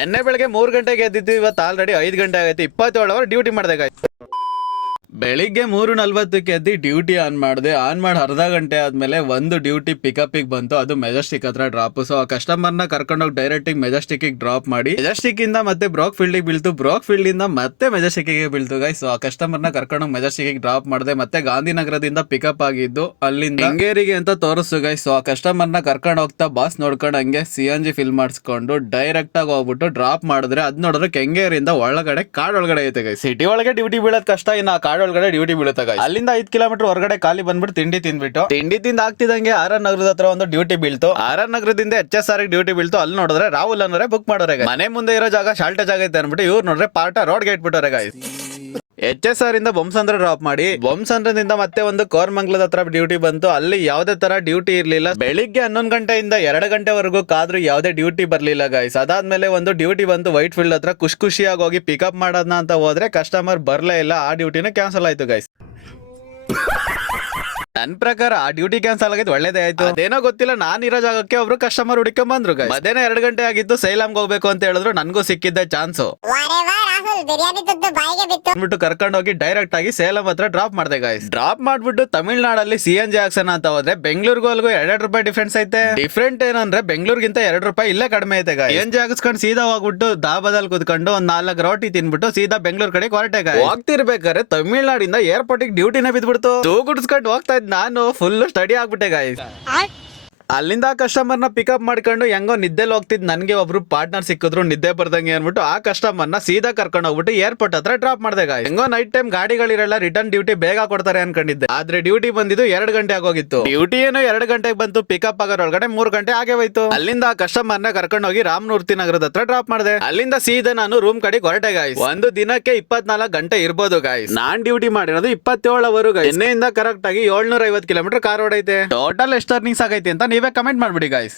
ನಿನ್ನೆ ಬೆಳಗ್ಗೆ 3 ಗಂಟೆಗೆ ಎದ್ದಿದ್ದು, ಇವತ್ತು ಆಲ್ರೆಡಿ 5 ಗಂಟೆ ಆಗೈತೆ. 27 ಅವರ್ ಡ್ಯೂಟಿ ಮಾಡ್ದೆ ಗಾಯ್ಸ್. ಬೆಳಿಗ್ಗೆ 3:40ಕ್ಕೆ ಎದ್ದು ಡ್ಯೂಟಿ ಆನ್ ಮಾಡಿದೆ. ಆನ್ ಮಾಡಿ ಅರ್ಧ ಗಂಟೆ ಆದ್ಮೇಲೆ ಒಂದು ಡ್ಯೂಟಿ ಪಿಕಪ್ಪಿಗೆ ಬಂತು, ಅದು ಮೆಜೆಸ್ಟಿಕ್ ಹತ್ರ ಡ್ರಾಪ್. ಸೊ ಆ ಕಸ್ಟಮರ್ನ ಕರ್ಕೊಂಡೋಗಿ ಡೈರೆಕ್ಟ್ ಮೆಜೆಸ್ಟಿಕ್ ಡ್ರಾಪ್ ಮಾಡಿ, ಮೆಜೆಸ್ಟಿಕ್ ಇಂದ ಮತ್ತೆ ಬ್ರಾಕ್ ಫೀಲ್ಡ್ ಬೀಳ್ತು, ಬ್ರಾಕ್ ಫೀಲ್ಡ್ ಇಂದ ಮತ್ತೆ ಮೆಜೆಸ್ಟಿಕ್ ಬೀಳ್ತು ಗೈಸ್. ಸೊ ಆ ಕಸ್ಟಮರ್ನ ಕರ್ಕೊಂಡೋಗಿ ಮೆಜೆಸ್ಟಿಕ್ ಡ್ರಾಪ್ ಮಾಡಿದೆ. ಮತ್ತೆ ಗಾಂಧಿನಗರದಿಂದ ಪಿಕಪ್ ಆಗಿದ್ದು ಅಲ್ಲಿಂದ ಕೆಂಗೇರಿಗೆ ಅಂತ ತೋರಿಸ್ತು ಗೈಸ್. ಸೊ ಆ ಕಸ್ಟಮರ್ನ ಕರ್ಕೊಂಡು ಹೋಗ್ತಾ ಬಾಸ್ ನೋಡ್ಕೊಂಡು ಹಂಗೆ CNG ಫಿಲ್ ಮಾಡಿಸ್ಕೊಂಡು ಡೈರೆಕ್ಟ್ ಆಗಿ ಹೋಗ್ಬಿಟ್ಟು ಡ್ರಾಪ್ ಮಾಡಿದ್ರೆ, ಅದ್ ನೋಡಿದ್ರೆ ಕೆಂಗೇರಿಯಿಂದ ಒಳಗಡೆ ಕಾಡ್ ಒಳಗಡೆ ಐತೆ ಗೈಸ್. ಸಿಟಿ ಒಳಗೆ ಡ್ಯೂಟಿ ಬೀಳೋದ್ ಕಷ್ಟ, ಇನ್ನು ಆ ಕಾಡ್ ಒಳಗಡೆ ಡ್ಯೂಟಿ ಬೀಳುತ್ತೆ ಗೈಸ್. ಅಲ್ಲಿಂದ 5 ಕಿಲೋಮೀಟರ್ ಹೊರಗಡೆ ಖಾಲಿ ಬಂದ್ಬಿಟ್ಟು ತಿಂಡಿ ತಿಂದ ಆಗ್ತಿದಂಗೆ RR ನಗರದ ಹತ್ರ ಒಂದು ಡ್ಯೂಟಿ ಬೀಳ್ತು. RR ನಗರದಿಂದ HSR ಡ್ಯೂಟಿ ಬೀಳ್ತು. ಅಲ್ಲಿ ನೋಡಿದ್ರೆ ರಾಹುಲ್ ಅನ್ನೋರೆ ಬುಕ್ ಮಾಡೋರೆ. ಮನೆ ಮುಂದೆ ಇರೋ ಜಾಗ ಶಾಲ್ಟೇಜ್ ಆಗೈತೆ ಅನ್ಬಿಟ್ಟು ಇವ್ರು ನೋಡ್ರೆ ಪಾರ್ಟ ರೋಡ್ಗೆ ಇಟ್ಬಿಟ್ಟವ್ರೆ ಗೈಸ್. HSR ಇಂದ ಬೊಮ್ಸಂದ್ರ ಡ್ರಾಪ್ ಮಾಡಿ, ಬೊಮ್ಸಂದ್ರದಿಂದ ಮತ್ತೆ ಒಂದು ಕೋರಮಂಗಲದ ಹತ್ರ ಡ್ಯೂಟಿ ಬಂತು. ಅಲ್ಲಿ ಯಾವ್ದೇ ತರ ಡ್ಯೂಟಿ ಇರ್ಲಿಲ್ಲ. ಬೆಳಿಗ್ಗೆ 11 ಗಂಟೆಯಿಂದ 2 ಗಂಟೆವರೆಗೂ ಕಾದ್ರೂ ಯಾವ್ದೇ ಡ್ಯೂಟಿ ಬರ್ಲಿಲ್ಲ ಗೈಸ್. ಅದಾದ್ಮೇಲೆ ಒಂದು ಡ್ಯೂಟಿ ಬಂತು ವೈಟ್ ಫೀಲ್ಡ್ ಹತ್ರ. ಖುಷಿಯಾಗಿ ಹೋಗಿ ಪಿಕಪ್ ಮಾಡೋದನ್ನ ಅಂತ ಹೋದ್ರೆ ಕಸ್ಟಮರ್ ಬರ್ಲೇ ಇಲ್ಲ. ಆ ಡ್ಯೂಟಿನ ಕ್ಯಾನ್ಸಲ್ ಆಯ್ತು ಗೈಸ್. ನನ್ ಪ್ರಕಾರ ಆ ಡ್ಯೂಟಿ ಕ್ಯಾನ್ಸಲ್ ಆಗಿದ್ದು ಒಳ್ಳೇದೇ ಆಯ್ತು. ಅದೇನೋ ಗೊತ್ತಿಲ್ಲ, ನಾನಿರೋ ಜಾಗಕ್ಕೆ ಒಬ್ರು ಕಸ್ಟಮರ್ ಹುಡುಕೊಂಡ್ ಬಂದ್ರು ಗೈಸ್. ಮಧ್ಯಾಹ್ನ 2 ಗಂಟೆ ಆಗಿತ್ತು, ಸೈಲಾಮ್ಗೆ ಹೋಗ್ಬೇಕು ಅಂತ ಹೇಳಿದ್ರು. ನನ್ಗೂ ಸಿಕ್ಕಿದ್ದೆ ಚಾನ್ಸ್. ಅಂದ್ಬಿಟ್ಟು ಕರ್ಕೊಂಡು ಹೋಗಿ ಡೈರೆಕ್ಟ್ ಆಗಿ ಸೇಲಂ ಹತ್ರ ಡ್ರಾಪ್ ಮಾಡ್ದೆ ಗೈಸ್. ಡ್ರಾಪ್ ಮಾಡ್ಬಿಟ್ಟು ತಮಿಳ್ನಾಡಲ್ಲಿ CNG ಹಾಕ್ಸೋಣ ಅಂತ ಹೋದ್ರೆ ಬೆಂಗಳೂರಿಗೂ ಅಲ್ಗೂ 2 ರೂಪಾಯಿ ಡಿಫ್ರೆನ್ಸ್ ಐತೆ. ಡಿಫ್ರೆಂಟ್ ಏನಂದ್ರೆ ಬೆಂಗಳೂರಿಗಿಂತ 2 ರೂಪಾಯಿ ಇಲ್ಲೇ ಕಡಿಮೆ ಐತೆ ಗೈಸ್. CNG ಹಾಕಿಸ್ಕೊಂಡು ಸೀದಾ ಹೋಗ್ಬಿಟ್ಟು ದಾಬಾದಲ್ಲಿ ಕುತ್ಕೊಂಡು ಒಂದ್ 4 ರೋಟಿ ತಿನ್ಬಿಟ್ಟು ಸೀದಾ ಬೆಂಗಳೂರು ಕಡೆ ಹೊರಟೆ ಗೈಸ್. ಹೋಗ್ತಿರ್ಬೇಕಾದ್ರೆ ತಮಿಳ್ನಾಡಿಂದ ಏರ್ಪೋರ್ಟ್ ಡ್ಯೂಟಿನ ಬಿದ್ಬಿಡ್ತು. ತೂಗುಡ್ಸ್ಕೊಂಡು ಹೋಗ್ತಾ ಇದ್ ನಾನು ಫುಲ್ ಸ್ಟಡಿ ಆಗ್ಬಿಟ್ಟೆ ಗೈಸ್. ಅಲ್ಲಿಂದ ಕಸ್ಟಮರ್ನ ಪಿಕಪ್ ಮಾಡ್ಕೊಂಡು ಹೆಂಗೋ ನಿದ್ದೆಲ್ಲಿ ಹೋಗ್ತಿದ್ ನನ್ಗೆ ಒಬ್ರು ಪಾರ್ಟ್ನರ್ ಸಿಕ್ಕಿದ್ರು, ನಿದ್ದೆ ಬರ್ದಂಗೆ ಅನ್ಬಿಟ್ಟು ಆ ಕಸ್ಟಮರ್ನ ಸೀದಾ ಕರ್ಕೊಂಡು ಹೋಗ್ಬಿಟ್ಟು ಏರ್ಪೋರ್ಟ್ ಹತ್ರ ಡ್ರಾಪ್ ಮಾಡ್ದೆ ಗೈಸ್. ಹೆಂಗೋ ನೈಟ್ ಟೈಮ್ ಗಾಡಿಗಳಿರಲ್ಲ, ರಿಟರ್ನ್ ಡ್ಯೂಟಿ ಬೇಗ ಕೊಡ್ತಾರೆ ಅನ್ಕೊಂಡಿದ್ದೆ. ಆದ್ರೆ ಡ್ಯೂಟಿ ಬಂದಿದ್ದು 2 ಗಂಟೆ ಆಗೋಗಿತ್ತು. ಡ್ಯೂಟಿ ಏನೋ 2 ಗಂಟೆಗೆ ಬಂತು, ಪಿಕಪ್ ಆಗೋರೊಳಗಡೆ 3 ಗಂಟೆ ಆಗೇ ಹೋಯ್ತು. ಅಲ್ಲಿಂದ ಆ ಕಸ್ಟಮರ್ನ ಕರ್ಕೊಂಡು ಹೋಗಿ ರಾಮಮೂರ್ತಿ ನಗರದ ಹತ್ರ ಡ್ರಾಪ್ ಮಾಡಿದೆ. ಅಲ್ಲಿಂದ ಸೀದಾ ನಾನು ರೂಮ್ ಕಡೆ ಹೊರಟೆ ಗೈಸ್. ಒಂದು ದಿನಕ್ಕೆ 24 ಗಂಟೆ ಇರ್ಬೋದು ಗೈಸ್. ನಾನ್ ಡ್ಯೂಟಿ ಮಾಡಿರೋದು 27 ಅವರು ಗೈಸ್. ಎಣ್ಣೆಯಿಂದ ಕರೆಕ್ಟ್ ಆಗಿ 750 ಕಿಲೋಮೀಟರ್ ಕಾರ್ ಓಡೈತೆ. ಟೋಟಲ್ ಎಷ್ಟು ಅರ್ನಿಂಗ್ಸ್ ಆಗೈತೆ ಅಂತ ನೀವೇ ಕಮೆಂಟ್ ಮಾಡ್ಬಿಡಿ ಗೈಸ್.